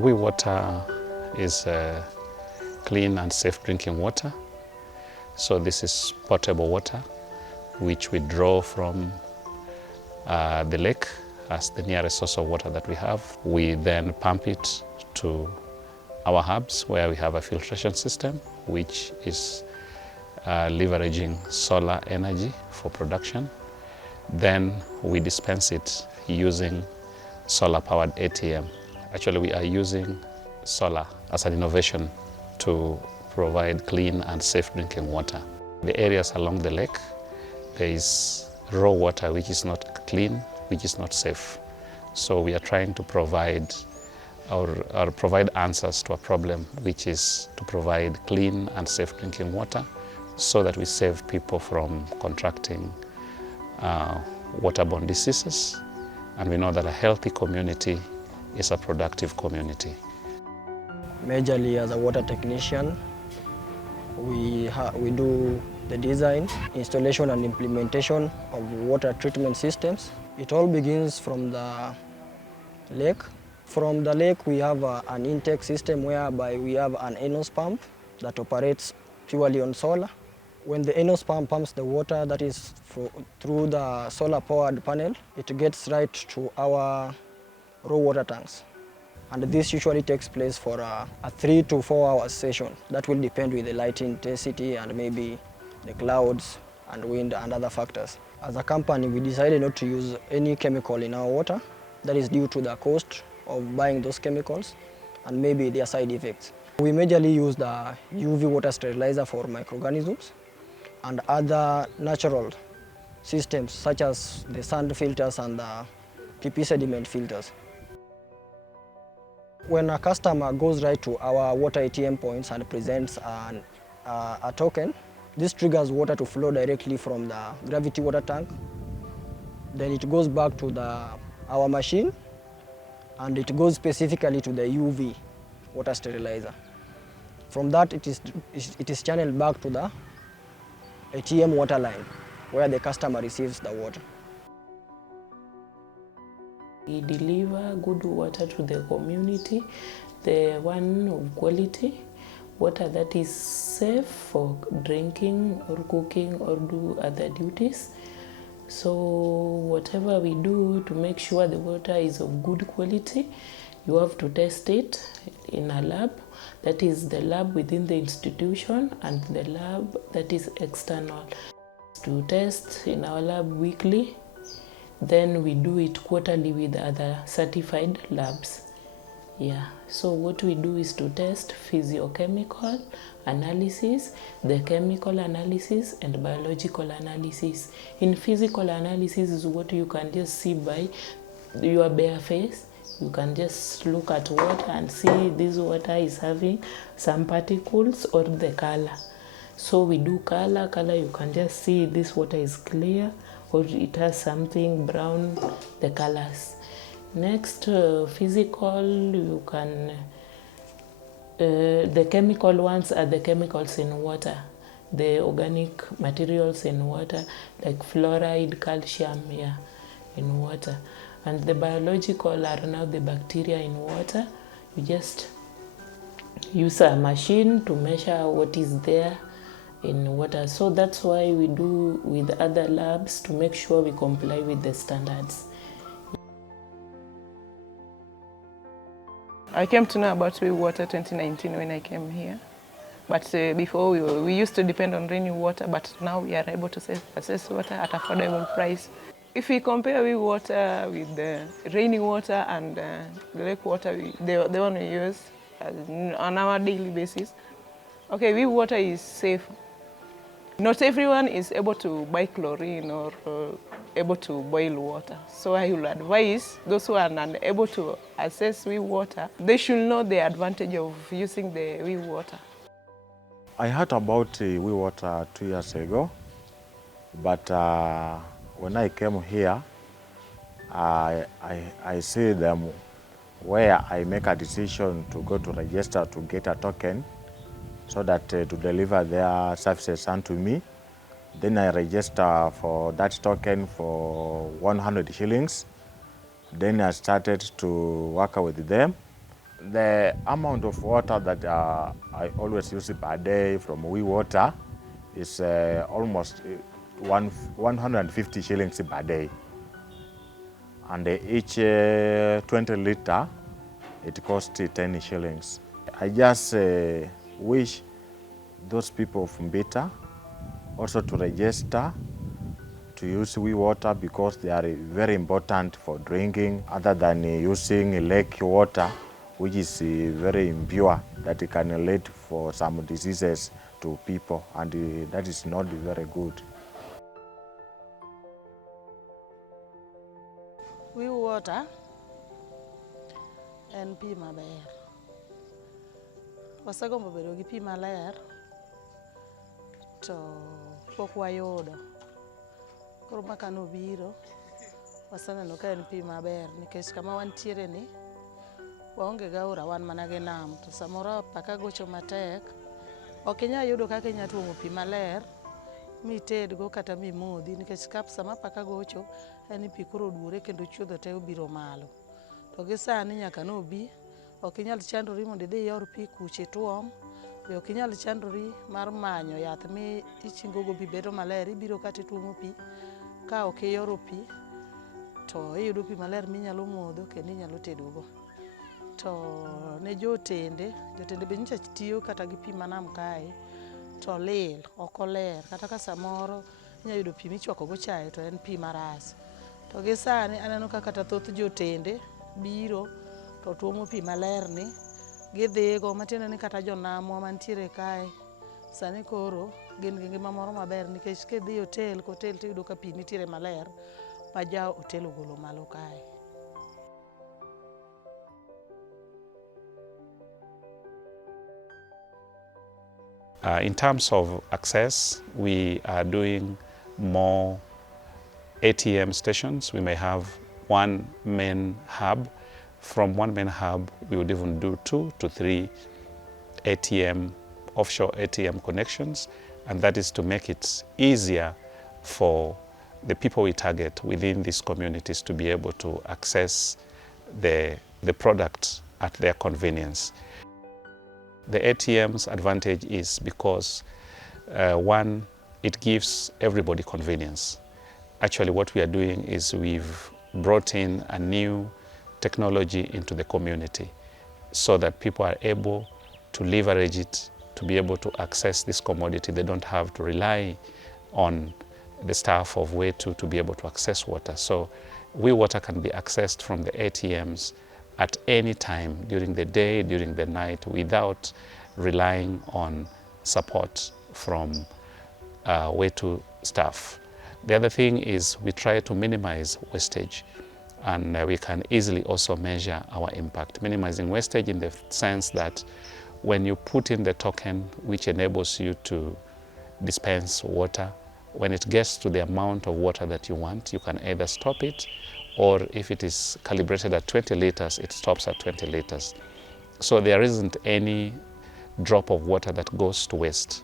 We Water is clean and safe drinking water. So this is potable water, which we draw from the lake as the nearest source of water that we have. We then pump it to our hubs where we have a filtration system, which is leveraging solar energy for production. Then we dispense it using solar-powered ATM. Actually, we are using solar as an innovation to provide clean and safe drinking water. The areas along the lake, there is raw water which is not clean, which is not safe. So we are trying to provide provide answers to a problem, which is to provide clean and safe drinking water so that we save people from contracting waterborne diseases. And we know that a healthy community is a productive community. Majorly as a water technician, we do the design, installation and implementation of water treatment systems. It all begins from the lake. From the lake we have an intake system whereby we have an Enos pump that operates purely on solar. When the Enos pump pumps the water that is through the solar powered panel, it gets right to our raw water tanks. And this usually takes place for a 3 to 4 hours session. That will depend with the light intensity and maybe the clouds and wind and other factors. As a company, we decided not to use any chemical in our water. That is due to the cost of buying those chemicals and maybe their side effects. We majorly use the UV water sterilizer for microorganisms and other natural systems such as the sand filters and the PP sediment filters. When a customer goes right to our water ATM points and presents a token, this triggers water to flow directly from the gravity water tank. Then it goes back to our machine and it goes specifically to the UV water sterilizer. From that, it is channeled back to the ATM water line where the customer receives the water. We deliver good water to the community, the one of quality, water that is safe for drinking or cooking or do other duties. So whatever we do to make sure the water is of good quality, you have to test it in a lab. That is the lab within the institution and the lab that is external. To test in our lab weekly, then we do it quarterly with other certified labs. Yeah, so what we do is to test physiochemical analysis, the chemical analysis and biological analysis. In physical analysis is what you can just see by your bare face. You can just look at water and see this water is having some particles or the color. So we do color, you can just see this water is clear or it has something brown, the colors. Next, physical, you can, the chemical ones are the chemicals in water, the organic materials in water, like fluoride, calcium, yeah, in water. And the biological are now the bacteria in water. You just use a machine to measure what is there in water. So that's why we do with other labs to make sure we comply with the standards. I came to know about We Water 2019 when I came here. But before we used to depend on rainy water, but now we are able to access water at affordable price. If we compare We Water with the rainy water and the lake water, the one we use on our daily basis, okay, We Water is safe. Not everyone is able to buy chlorine or able to boil water. So I will advise those who are unable to access We Water, they should know the advantage of using the We Water. I heard about We Water 2 years ago, but when I came here, I see them where I make a decision to go to register to get a token so that to deliver their services unto me. Then I register for that token for 100 shillings. Then I started to work with them. The amount of water that I always use per day from WeWater is almost 150 shillings per day. And each 20 liter, it costs 10 shillings. I just wish those people from Mbita also to register to use WeWater, because they are very important for drinking, other than using lake water, which is very impure, that it can lead for some diseases to people, and that is not very good. WeWater en pi maber. Wasegombo bedo gi pi maler to pok wayudo. Koro maka nobiro waseneno ka en pi maber, nikech kama wantiere ni waonge gaora, wan mana gi nam, to samoro apaka gocho matek ok inyal yudo kaka inyalo tuomo pi maler mitedgo kata mimodhi, nikech sama apaka gocho en pi koro oduore kendo chuodho te obiro malo. To gi sani nyaka nobi, ok inyal chandori mondo idhi ior pi kuche tuom, be ok inyal chandori mar manyo yath mi ichingogo pi bedo maler. Ibiro kata ituomo pi ka ok iyoro pi, to iyudo pi maler minyalo modho kendo inyalo tedogo. To ne jotende be nyicha tiyo kata gi pi manam kae, to lil, ok oler, kata ka samoro inyalo yudo pi michwako go chae to en pi marach. To gi sani aneno ka kata thoth jotende biro to tuomo pi maler ni, gidhigo, matiende ni kata jonamwa mantiere kae sani koro gin gi ngima moro maber, nikech kidhi hotel kotel tiyudo ka pi nitiere maler ma ja hotel ogolo malo kae. In terms of access, we are doing more ATM stations. We may have one main hub. From one main hub, we would even do 2 to 3 ATM, offshore ATM connections, and that is to make it easier for the people we target within these communities to be able to access the product at their convenience. The ATM's advantage is because, one, it gives everybody convenience. Actually, what we are doing is we've brought in a new technology into the community so that people are able to leverage it to be able to access this commodity. They don't have to rely on the staff of Way2 to be able to access water. So WeWater can be accessed from the ATMs at any time during the day, during the night, without relying on support from Way2 staff. The other thing is we try to minimize wastage, and we can easily also measure our impact. Minimizing wastage in the sense that when you put in the token which enables you to dispense water, when it gets to the amount of water that you want, you can either stop it, or if it is calibrated at 20 liters, it stops at 20 liters. So there isn't any drop of water that goes to waste.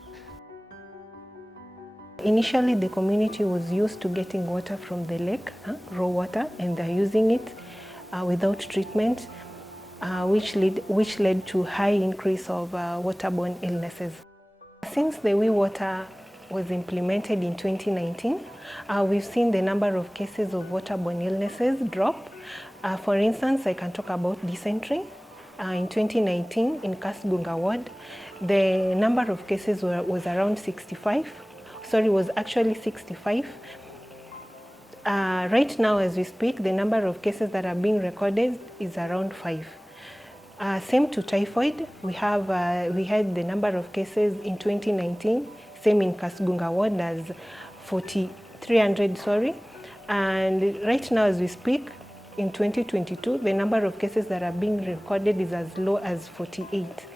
Initially, the community was used to getting water from the lake, raw water, and they're using it without treatment, which led to high increase of waterborne illnesses. Since the WeWater was implemented in 2019, we've seen the number of cases of waterborne illnesses drop. For instance, I can talk about dysentery. In 2019, in Kasgunga ward, the number of cases was around 65. Sorry, was actually 65. Right now, as we speak, the number of cases that are being recorded is around 5. Same to typhoid, we had the number of cases in 2019, same in Kasgunga ward as 300, sorry. And right now, as we speak, in 2022, the number of cases that are being recorded is as low as 48.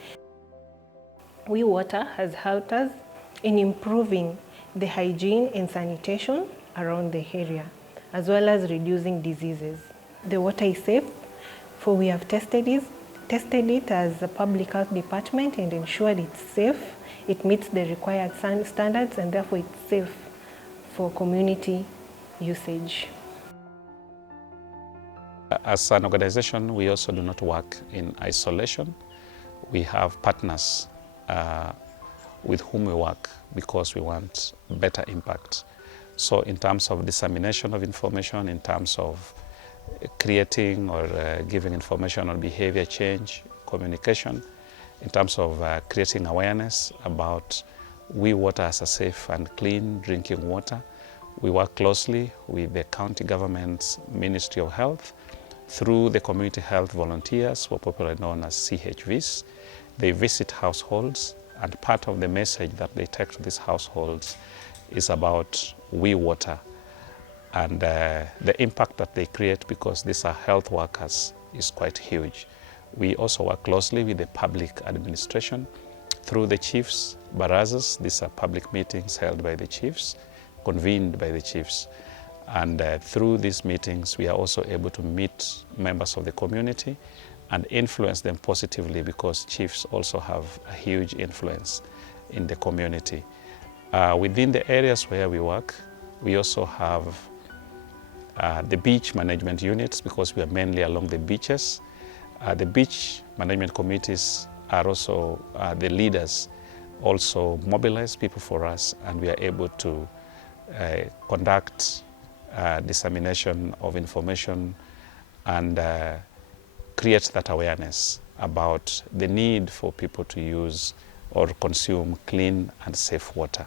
WeWater has helped us in improving the hygiene and sanitation around the area, as well as reducing diseases. The water is safe, for we have tested it as a public health department and ensured it's safe, it meets the required standards, and therefore it's safe for community usage. As an organization, we also do not work in isolation. We have partners with whom we work because we want better impact. So in terms of dissemination of information, in terms of creating or giving information on behavior change, communication, in terms of creating awareness about we water as a safe and clean drinking water, we work closely with the county government's Ministry of Health through the community health volunteers, who are popularly known as CHVs. They visit households, and part of the message that they take to these households is about we water and the impact that they create, because these are health workers, is quite huge. We also work closely with the public administration through the chiefs, barazas. These are public meetings held by the chiefs, convened by the chiefs. And through these meetings, we are also able to meet members of the community and influence them positively, because chiefs also have a huge influence in the community. Within the areas where we work, we also have the beach management units, because we are mainly along the beaches. The beach management committees are also the leaders, also mobilize people for us, and we are able to conduct dissemination of information and create that awareness about the need for people to use or consume clean and safe water.